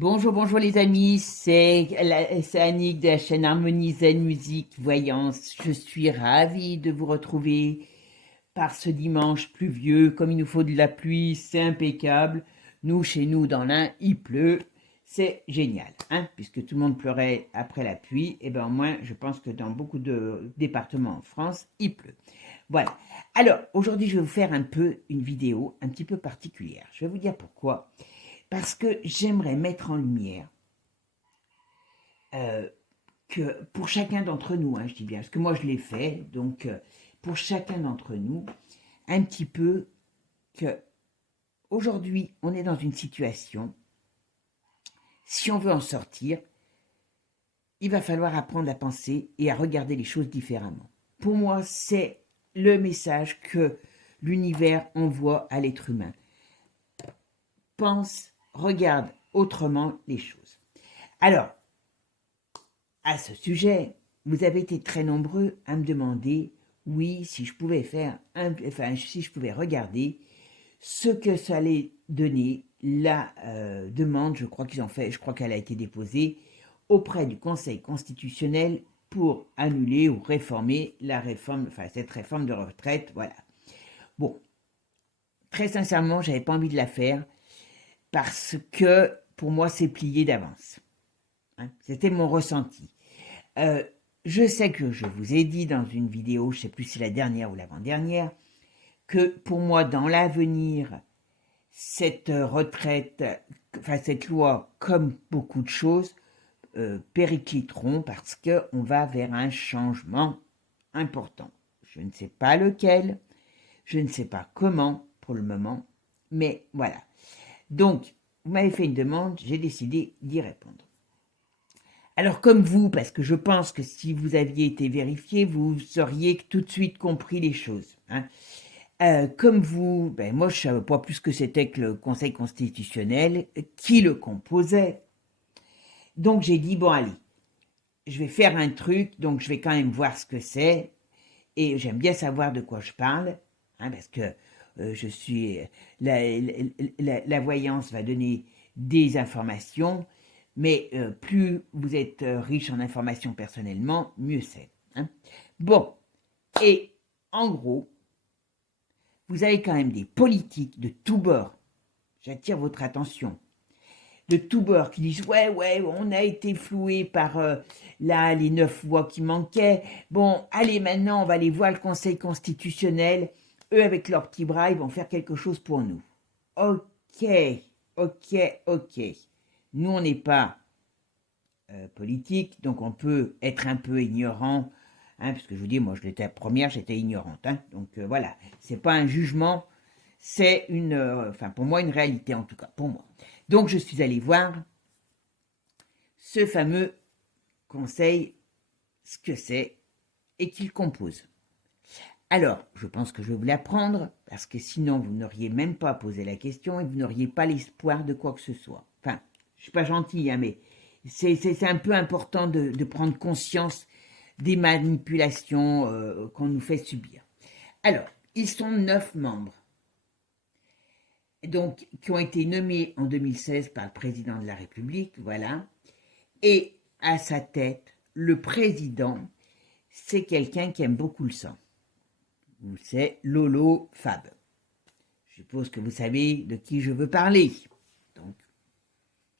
Bonjour, bonjour les amis, c'est Annick de la chaîne Harmonie Zen Musique Voyance. Je suis ravie de vous retrouver par ce dimanche pluvieux. Comme il nous faut de la pluie, c'est impeccable. Nous, chez nous, dans l'Ain, il pleut. C'est génial, hein, puisque tout le monde pleurait après la pluie. Et bien, au moins, je pense que dans beaucoup de départements en France, il pleut. Voilà. Alors, aujourd'hui, je vais vous faire une vidéo un petit peu particulière. Je vais vous dire pourquoi. Parce que j'aimerais mettre en lumière euh, que pour chacun d'entre nous, hein, je dis bien, parce que moi je l'ai fait, donc pour chacun d'entre nous, un petit peu que aujourd'hui on est dans une situation, si on veut en sortir, il va falloir apprendre à penser et à regarder les choses différemment. Pour moi, c'est le message que l'univers envoie à l'être humain. Pense, regarde autrement les choses. Alors, à ce sujet, vous avez été très nombreux à me demander, oui, si je pouvais si je pouvais regarder ce que ça allait donner la demande, je crois qu'elle a été déposée auprès du Conseil constitutionnel pour annuler ou réformer cette réforme de retraite, voilà. Bon, très sincèrement, j'avais pas envie de la faire parce que pour moi, c'est plié d'avance, hein. C'était mon ressenti. Euh, je sais que je vous ai dit dans une vidéo, je ne sais plus si la dernière ou l'avant-dernière, que pour moi, dans l'avenir, cette retraite, cette loi, comme beaucoup de choses, péricliteront parce qu'on va vers un changement important. Je ne sais pas lequel, je ne sais pas comment pour le moment, mais voilà. Donc, vous m'avez fait une demande, j'ai décidé d'y répondre. Alors comme vous, parce que je pense que si vous aviez été vérifié, vous auriez tout de suite compris les choses, hein. Comme vous, moi je ne savais pas plus ce que c'était que le Conseil constitutionnel, qui le composait. Donc j'ai dit, bon allez, je vais faire un truc, donc je vais quand même voir ce que c'est, et j'aime bien savoir de quoi je parle, hein, parce que je suis... la voyance va donner des informations, mais plus vous êtes riche en informations personnellement, mieux c'est, hein. Bon, et en gros, vous avez quand même des politiques de tous bords, j'attire votre attention, de tous bords qui disent ouais, on a été floué par là les 9 voix qui manquaient. Bon, allez maintenant on va aller voir le Conseil constitutionnel. Eux avec leurs petits bras ils vont faire quelque chose pour nous. Ok, ok. Nous on n'est pas politique, donc on peut être un peu ignorant, hein, parce que je vous dis moi je l'étais première, j'étais ignorante, hein, donc voilà, c'est pas un jugement, c'est pour moi une réalité en tout cas pour moi. Donc je suis allée voir ce fameux conseil, ce que c'est et qu'il compose. Alors, je pense que je vais vous l'apprendre, parce que sinon vous n'auriez même pas posé la question et vous n'auriez pas l'espoir de quoi que ce soit. Enfin, je ne suis pas gentille, hein, mais c'est un peu important de prendre conscience des manipulations qu'on nous fait subir. Alors, ils sont 9 membres, donc qui ont été nommés en 2016 par le président de la République, voilà. Et à sa tête, le président, c'est quelqu'un qui aime beaucoup le sang. C'est Lolo Fab. Je suppose que vous savez de qui je veux parler. Donc,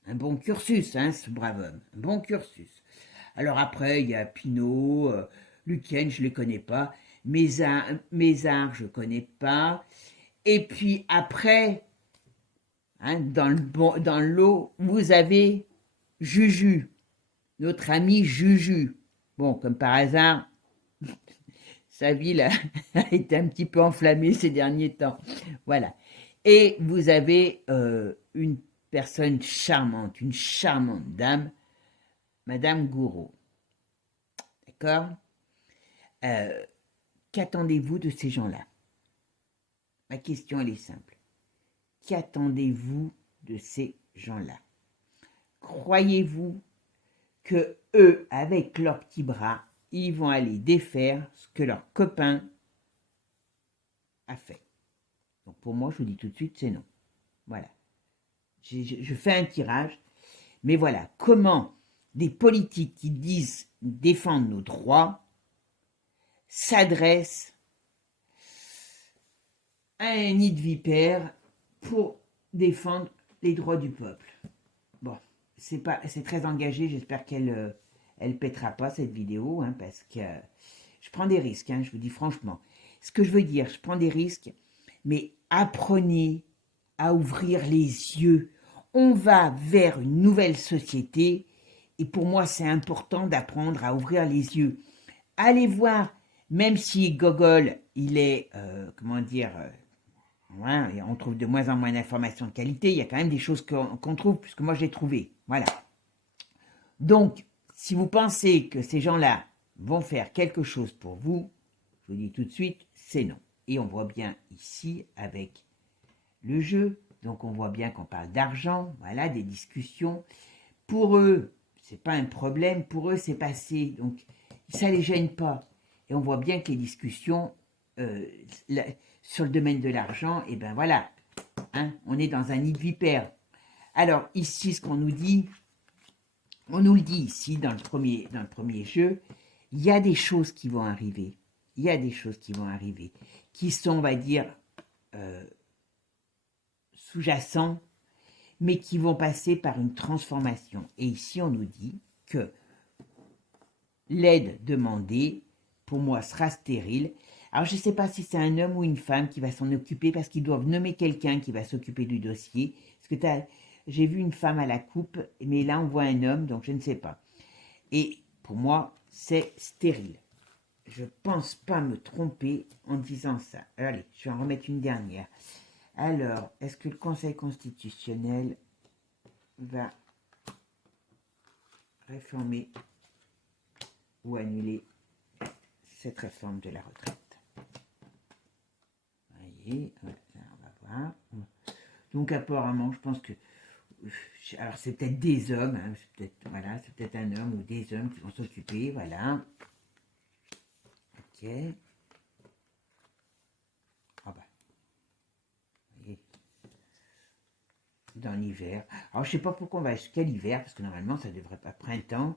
un bon cursus, hein, ce brave homme. Un bon cursus. Alors après, il y a Pinault, Lucienne, je ne les connais pas. Mézard, je ne connais pas. Et puis après, hein, dans le lot, vous avez Juju, notre ami Juju. Bon, comme par hasard, sa ville a été un petit peu enflammée ces derniers temps. Voilà. Et vous avez une personne charmante, une charmante dame, Madame Gouraud. D'accord. euh, Qu'attendez-vous de ces gens-là? Ma question, elle est simple. Qu'attendez-vous de ces gens-là? Croyez-vous que eux, avec leurs petits bras, ils vont aller défaire ce que leur copain a fait? Donc pour moi, je vous dis tout de suite, c'est non. Voilà. Je fais un tirage. Mais voilà, comment des politiques qui disent défendre nos droits s'adressent à un nid de vipères pour défendre les droits du peuple. Bon, c'est très engagé, j'espère qu'elle elle pètera pas cette vidéo, hein, parce que je prends des risques, hein, je vous dis franchement. Ce que je veux dire, je prends des risques, mais apprenez à ouvrir les yeux. On va vers une nouvelle société, et pour moi, c'est important d'apprendre à ouvrir les yeux. Allez voir, même si Google, il est, comment dire, ouais, on trouve de moins en moins d'informations de qualité, il y a quand même des choses qu'on trouve, puisque moi, je l'ai trouvé. Voilà. Donc, si vous pensez que ces gens-là vont faire quelque chose pour vous, je vous dis tout de suite, c'est non. Et on voit bien ici avec le jeu, donc on voit bien qu'on parle d'argent, voilà, des discussions. Pour eux, c'est pas un problème, pour eux c'est passé, donc ça les gêne pas. Et on voit bien que les discussions sur le domaine de l'argent, et ben voilà, hein, on est dans un nid de vipère. Alors ici, ce qu'on nous dit, on nous le dit ici dans le premier jeu, il y a des choses qui vont arriver. Il y a des choses qui vont arriver, qui sont, on va dire, sous-jacents, mais qui vont passer par une transformation. Et ici, on nous dit que l'aide demandée, pour moi, sera stérile. Alors, je ne sais pas si c'est un homme ou une femme qui va s'en occuper, parce qu'ils doivent nommer quelqu'un qui va s'occuper du dossier. Parce que j'ai vu une femme à la coupe, mais là, on voit un homme, donc je ne sais pas. Et pour moi, c'est stérile. Je ne pense pas me tromper en disant ça. Allez, je vais en remettre une dernière. Alors, est-ce que le Conseil constitutionnel va réformer ou annuler cette réforme de la retraite? Voyez, on va voir. Donc apparemment, je pense que, alors c'est peut-être des hommes, hein, c'est peut-être un homme ou des hommes qui vont s'occuper, voilà. Ok. Ah bah, voyez, dans l'hiver. Alors je sais pas pourquoi on va jusqu'à l'hiver, parce que normalement ça devrait pas printemps.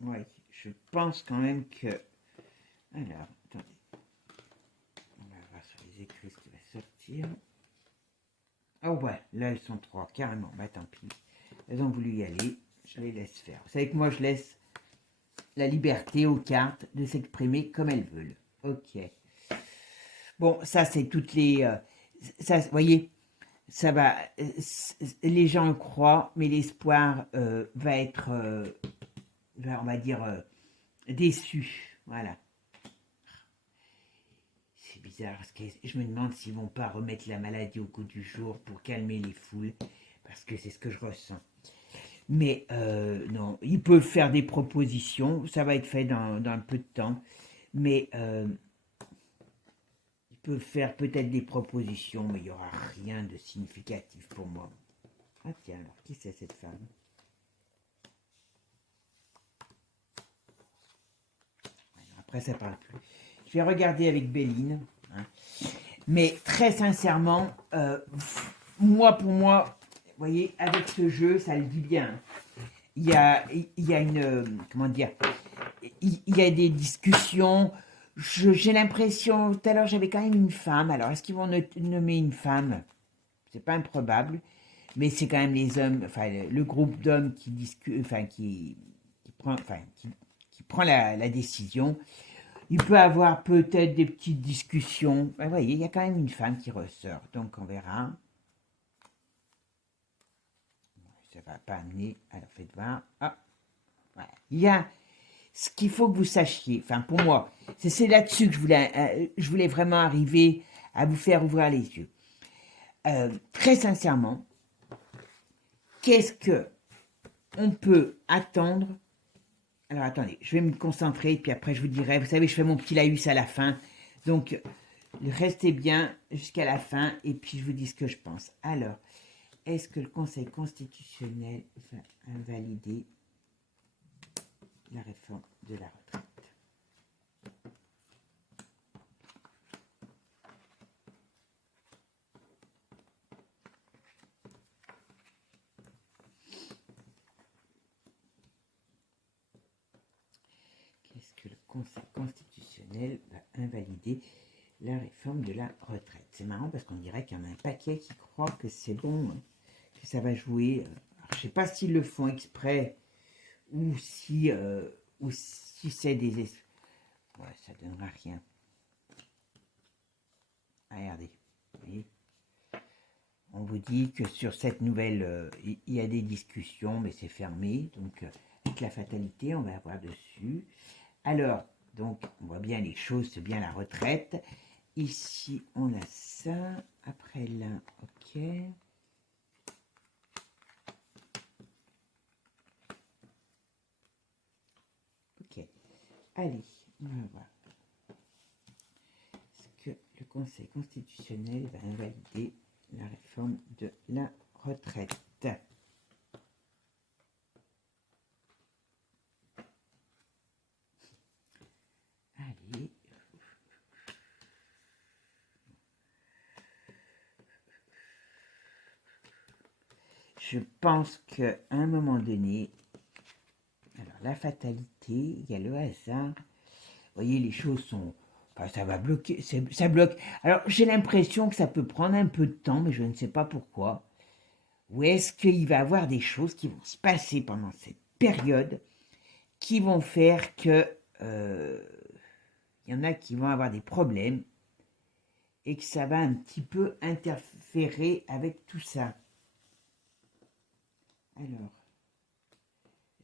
Oui, je pense quand même que... Alors, attendez. On va voir sur les écrits ce qui va sortir. Ah ouais, là elles sont trois, carrément. Bah tant pis. Elles ont voulu y aller, je les laisse faire. Vous savez que moi je laisse la liberté aux cartes de s'exprimer comme elles veulent. Ok. Bon, ça c'est toutes les... ça, vous voyez, ça va... les gens croient, mais l'espoir va être... on va dire... déçu. Voilà. C'est bizarre, parce que je me demande s'ils vont pas remettre la maladie au goût du jour pour calmer les foules, parce que c'est ce que je ressens. Mais non, ils peuvent faire des propositions, ça va être fait dans un peu de temps, mais ils peuvent faire peut-être des propositions, mais il n'y aura rien de significatif pour moi. Ah tiens, alors, qui c'est cette femme? Après, ça parle plus. Je vais regarder avec Béline, hein. Mais très sincèrement, pour moi, vous voyez, avec ce jeu, ça le dit bien. Il y a une, comment dire, il y a des discussions. J'ai l'impression, tout à l'heure, j'avais quand même une femme. Alors, est-ce qu'ils vont nommer une femme? C'est pas improbable, mais c'est quand même les hommes, enfin, le groupe d'hommes qui discute, enfin, qui prend la décision. Il peut avoir peut-être des petites discussions. Vous voyez, il y a quand même une femme qui ressort, donc on verra. Ça va pas amener. Alors, faites voir. Ah, voilà. Il y a ce qu'il faut que vous sachiez, enfin pour moi, c'est là-dessus que je voulais vraiment arriver à vous faire ouvrir les yeux. Très sincèrement, qu'est-ce que on peut attendre? Alors attendez, je vais me concentrer, puis après je vous dirai, vous savez, je fais mon petit laïus à la fin, donc restez bien jusqu'à la fin, et puis je vous dis ce que je pense. Alors, est-ce que le Conseil constitutionnel va invalider la réforme de la retraite? Conseil constitutionnel va invalider la réforme de la retraite. C'est marrant parce qu'on dirait qu'il y en a un paquet qui croient que c'est bon, hein, que ça va jouer. Alors, je ne sais pas s'ils le font exprès ou si c'est des... Ouais, ça ne donnera rien. Ah, regardez, vous voyez, on vous dit que sur cette nouvelle, il y a des discussions, mais c'est fermé. Donc, avec la fatalité, on va avoir dessus. Alors, donc, on voit bien les choses, c'est bien la retraite. Ici, on a ça. Après là, ok. Ok. Allez, on va voir. Est-ce que le Conseil constitutionnel va invalider la réforme de la retraite? Allez. Je pense qu'à un moment donné, alors la fatalité, il y a le hasard. Vous voyez, les choses sont... Enfin, ça va bloquer, ça bloque. Alors, j'ai l'impression que ça peut prendre un peu de temps, mais je ne sais pas pourquoi. Ou est-ce qu'il va y avoir des choses qui vont se passer pendant cette période qui vont faire que il y en a qui vont avoir des problèmes et que ça va un petit peu interférer avec tout ça. Alors,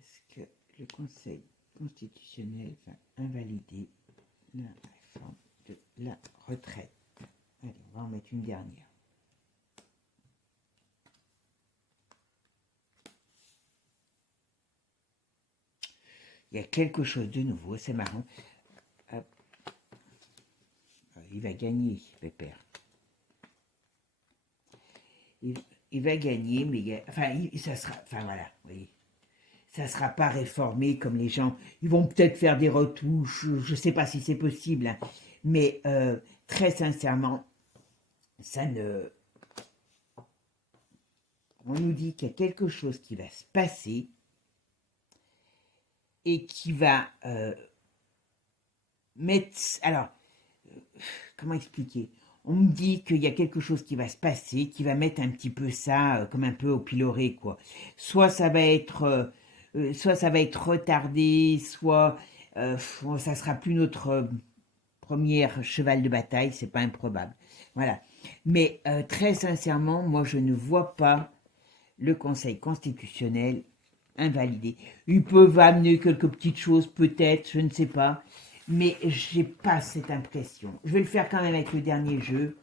est-ce que le Conseil constitutionnel va invalider la réforme de la retraite? Allez, on va en mettre une dernière. Il y a quelque chose de nouveau, c'est marrant. Hop. Il va gagner, Pépère. Il va gagner, mais ça sera, enfin voilà, vous voyez, ça ne sera pas réformé comme les gens. Ils vont peut-être faire des retouches, je ne sais pas si c'est possible, hein, mais très sincèrement, ça ne. On nous dit qu'il y a quelque chose qui va se passer et qui va mettre. Alors, comment expliquer? On me dit qu'il y a quelque chose qui va se passer, qui va mettre un petit peu ça comme un peu au piloré, quoi. Soit ça va être retardé, soit ça sera plus notre première cheval de bataille, c'est pas improbable. Voilà. Mais très sincèrement, moi je ne vois pas le Conseil constitutionnel invalider. Ils peuvent amener quelques petites choses, peut-être, je ne sais pas, mais j'ai pas cette impression. Je vais le faire quand même avec le dernier jeu,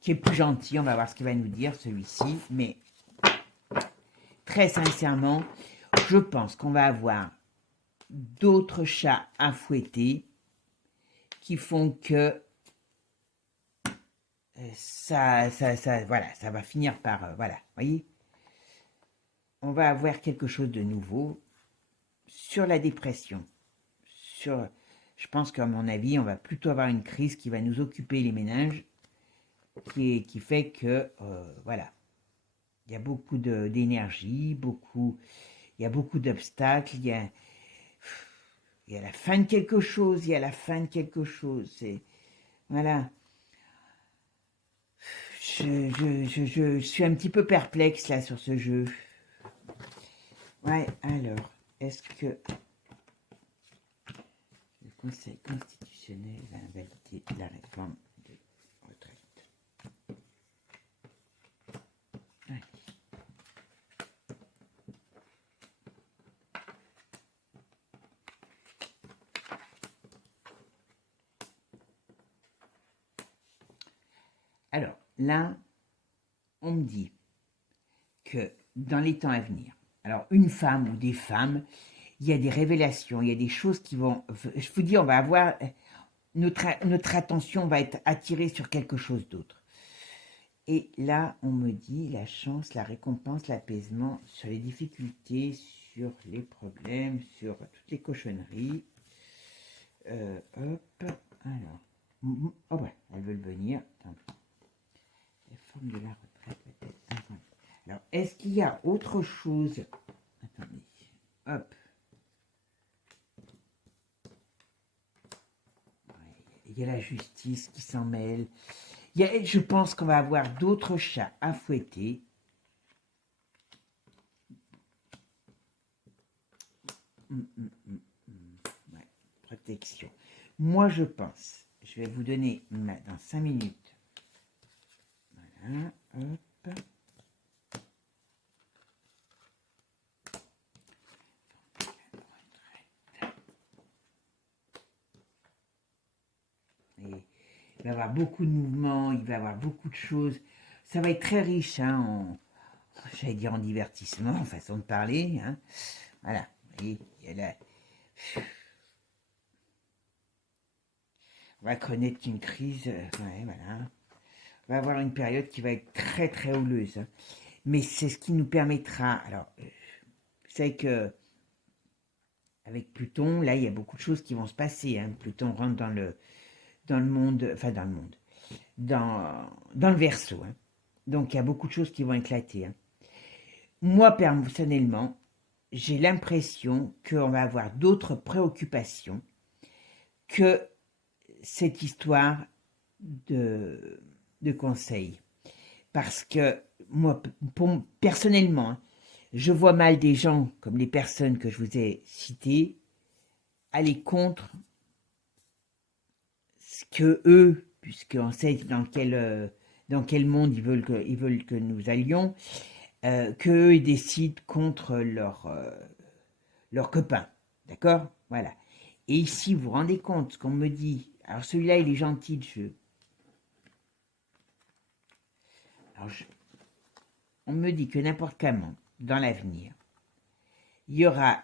qui est plus gentil. On va voir ce qu'il va nous dire, celui-ci. Mais très sincèrement, je pense qu'on va avoir d'autres chats à fouetter qui font que voilà, ça va finir par, voilà, voyez, on va avoir quelque chose de nouveau sur la dépression. Je pense qu'à mon avis, on va plutôt avoir une crise qui va nous occuper les méninges, qui fait que, voilà, il y a beaucoup d'énergie, il y a beaucoup d'obstacles, il y a la fin de quelque chose, il y a la fin de quelque chose. Voilà. Je suis un petit peu perplexe là sur ce jeu. Ouais, alors, est-ce que le Conseil constitutionnel va invalider la réforme des retraites? Allez. Alors, là, on me dit que dans les temps à venir, alors une femme ou des femmes, il y a des révélations, il y a des choses qui vont... Je vous dis, on va avoir... Notre attention va être attirée sur quelque chose d'autre. Et là, on me dit la chance, la récompense, l'apaisement sur les difficultés, sur les problèmes, sur toutes les cochonneries. Hop, alors. Oh ouais, elles veulent venir. La forme de la retraite peut-être inventée. Alors, est-ce qu'il y a autre chose? Attendez. Hop. y a la justice qui s'en mêle. Je pense qu'on va avoir d'autres chats à fouetter. Ouais, protection. Moi, je pense, je vais vous donner dans 5 minutes. Voilà, hop. Et il va y avoir beaucoup de mouvements, il va y avoir beaucoup de choses. Ça va être très riche, hein, j'allais dire en divertissement, en façon de parler. Hein. Voilà, et là, on va connaître une crise, ouais, voilà. On va avoir une période qui va être très très houleuse. Hein. Mais c'est ce qui nous permettra. Alors, vous savez que avec Pluton, là, il y a beaucoup de choses qui vont se passer. Hein. Pluton rentre dans le monde, enfin dans le monde, dans le Verseau. Hein. Donc, il y a beaucoup de choses qui vont éclater. Hein. Moi, personnellement, j'ai l'impression qu'on va avoir d'autres préoccupations que cette histoire de conseil. Parce que moi, personnellement, je vois mal des gens comme les personnes que je vous ai citées aller contre ce que eux, puisqu'on sait dans quel monde ils veulent que nous allions, qu'eux ils décident contre leurs copains. D'accord. Voilà. Et ici, vous vous rendez compte, ce qu'on me dit. Alors celui-là, il est gentil de jeu. Alors, on me dit que n'importe comment, dans l'avenir, il y aura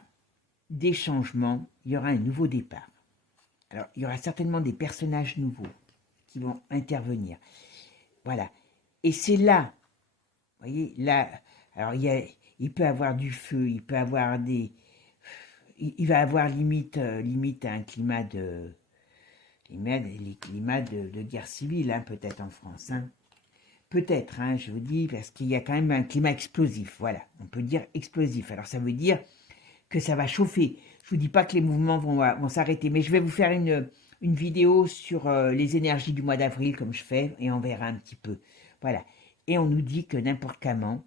des changements, il y aura un nouveau départ. Alors, il y aura certainement des personnages nouveaux qui vont intervenir. Voilà. Et c'est là, vous voyez, là, alors il peut avoir du feu, il peut avoir il va avoir limite un climat de guerre civile, hein, peut-être en France. Hein. Peut-être, hein, je vous dis, parce qu'il y a quand même un climat explosif. Voilà, on peut dire explosif. Alors ça veut dire que ça va chauffer. Je vous dis pas que les mouvements vont s'arrêter, mais je vais vous faire une vidéo sur les énergies du mois d'avril, comme je fais, et on verra un petit peu. Voilà. Et on nous dit que n'importe comment,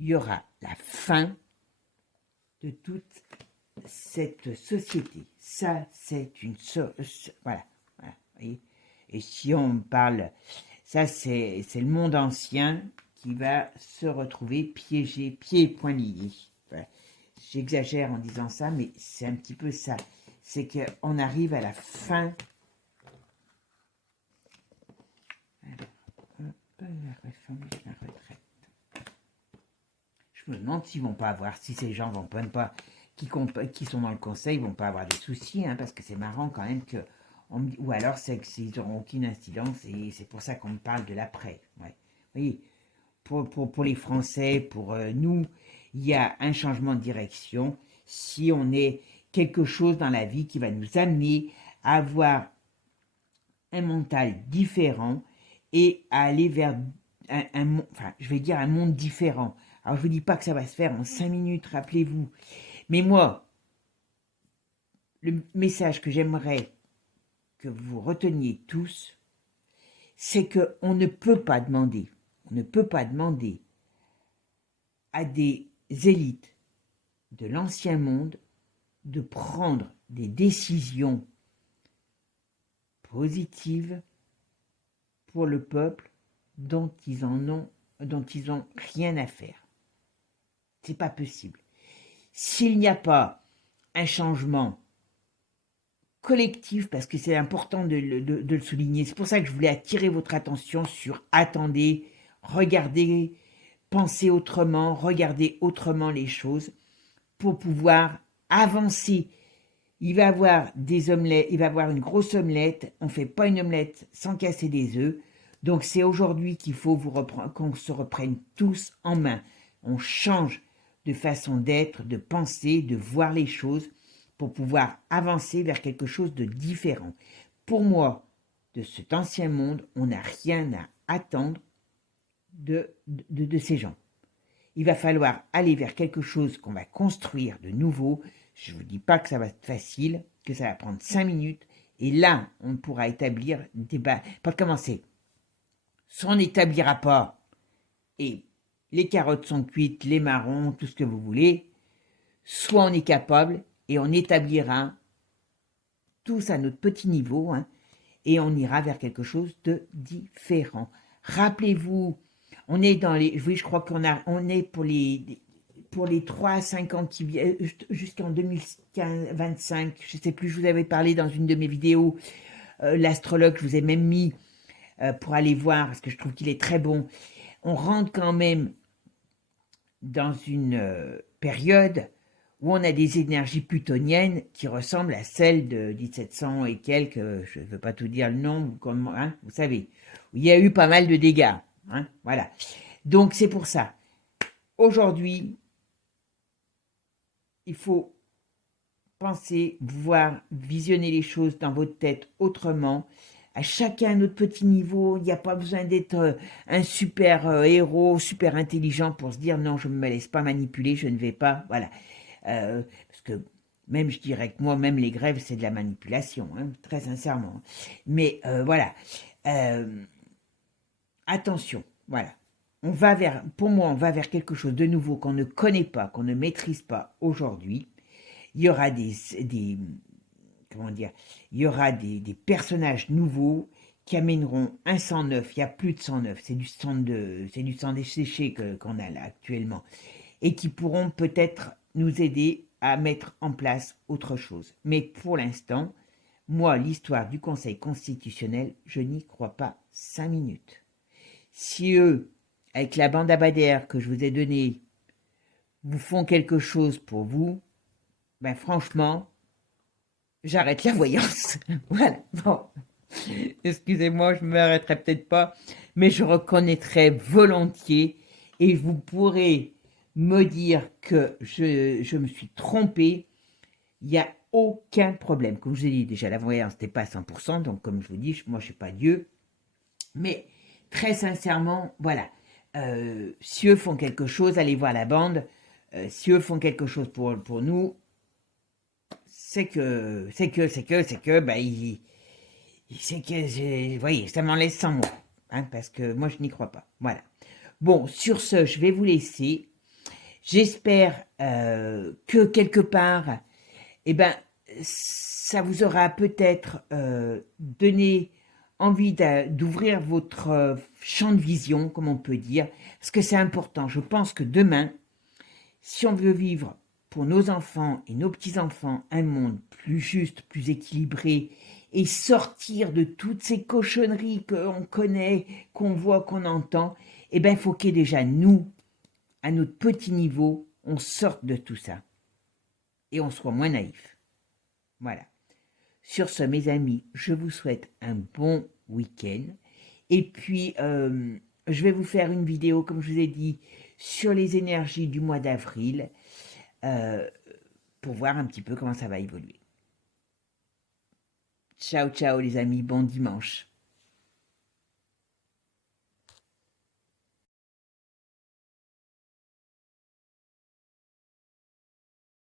il y aura la fin de toute cette société. Ça, c'est une... voilà. Voilà. Voyez. Et si on parle... Ça, c'est le monde ancien qui va se retrouver piégé, pieds et poings liés. Voilà. J'exagère en disant ça, mais c'est un petit peu ça. C'est qu'on arrive à la fin. Alors, hop, la réforme de la retraite. Je me demande s'ils vont pas avoir, si ces gens vont même pas, qui sont dans le conseil, vont pas avoir des soucis, hein, parce que c'est marrant quand même que, ou alors c'est qu'ils n'auront aucune incidence, et c'est pour ça qu'on me parle de l'après. Ouais. Vous voyez, pour les Français, pour nous, il y a un changement de direction si on est quelque chose dans la vie qui va nous amener à avoir un mental différent et à aller vers je vais dire un monde différent. Alors je ne vous dis pas que ça va se faire en 5 minutes, rappelez-vous. Mais moi, le message que j'aimerais que vous reteniez tous, c'est qu'on ne peut pas demander à des élites de l'ancien monde de prendre des décisions positives pour le peuple dont ils ont rien à faire. C'est pas possible. S'il n'y a pas un changement collectif, parce que c'est important de le souligner, c'est pour ça que je voulais attirer votre attention sur attendez, regardez, pensez autrement, regardez autrement les choses pour pouvoir avancer. Il va y avoir des omelettes, il va y avoir une grosse omelette, on ne fait pas une omelette sans casser des œufs, donc c'est aujourd'hui qu'il faut qu'on se reprenne tous en main. On change de façon d'être, de penser, de voir les choses pour pouvoir avancer vers quelque chose de différent. Pour moi, de cet ancien monde, on n'a rien à attendre de ces gens. Il va falloir aller vers quelque chose qu'on va construire de nouveau. Je ne vous dis pas que ça va être facile, que ça va prendre 5 minutes, Et là, on pourra établir des bases. Pas commencer. Soit on n'établira pas, et les carottes sont cuites, les marrons, tout ce que vous voulez, soit on est capable et on établira tous à notre petit niveau, hein, et on ira vers quelque chose de différent. Rappelez-vous, on est dans les, oui, je crois on est pour les 3 à 5 ans qui viennent, jusqu'en 2025, je ne sais plus, je vous avais parlé dans une de mes vidéos, l'astrologue, je vous ai même mis pour aller voir, parce que je trouve qu'il est très bon. On rentre quand même dans une période où on a des énergies plutoniennes qui ressemblent à celles de 1700 et quelques, je ne veux pas tout dire le nom, hein, vous savez, où il y a eu pas mal de dégâts. Hein, voilà. Donc c'est pour ça. Aujourd'hui, il faut penser, voir, visionner les choses dans votre tête autrement. À chacun notre petit niveau, il n'y a pas besoin d'être un super héros, super intelligent pour se dire non, je ne me laisse pas manipuler, je ne vais pas, voilà. Parce que même, je dirais que moi, même les grèves, c'est de la manipulation, hein, très sincèrement. Mais voilà. Attention, voilà. Pour moi, on va vers quelque chose de nouveau qu'on ne connaît pas, qu'on ne maîtrise pas aujourd'hui. Il y aura comment dire, il y aura des personnages nouveaux qui amèneront un sang neuf. Il n'y a plus de sang neuf, c'est du sang desséché qu'on a là actuellement, et qui pourront peut-être nous aider à mettre en place autre chose. Mais pour l'instant, moi, l'histoire du Conseil constitutionnel, je n'y crois pas 5 minutes. Si eux, avec la bande abadère que je vous ai donnée, vous font quelque chose pour vous, ben franchement, j'arrête la voyance. Voilà, bon. Excusez-moi, je ne m'arrêterai peut-être pas, mais je reconnaîtrai volontiers et vous pourrez me dire que je me suis trompée. Il n'y a aucun problème. Comme je vous ai dit, déjà, la voyance n'était pas à 100%, donc comme je vous dis, moi, je ne suis pas Dieu. Mais très sincèrement, voilà. Si eux font quelque chose, allez voir la bande. Si eux font quelque chose pour nous, c'est que, bah, vous voyez, ça m'en laisse sans moi, hein, parce que moi, je n'y crois pas. Voilà. Bon, sur ce, je vais vous laisser. J'espère que quelque part, eh ben, ça vous aura peut-être donné envie d'ouvrir votre champ de vision, comme on peut dire, parce que c'est important. Je pense que demain, si on veut vivre pour nos enfants et nos petits-enfants un monde plus juste, plus équilibré, et sortir de toutes ces cochonneries qu'on connaît, qu'on voit, qu'on entend, eh bien, il faut qu'il y ait déjà nous, à notre petit niveau, on sorte de tout ça. Et on soit moins naïf. Voilà. Sur ce, mes amis, je vous souhaite un bon week-end. Et puis, je vais vous faire une vidéo, comme je vous ai dit, sur les énergies du mois d'avril, pour voir un petit peu comment ça va évoluer. Ciao, ciao les amis, bon dimanche.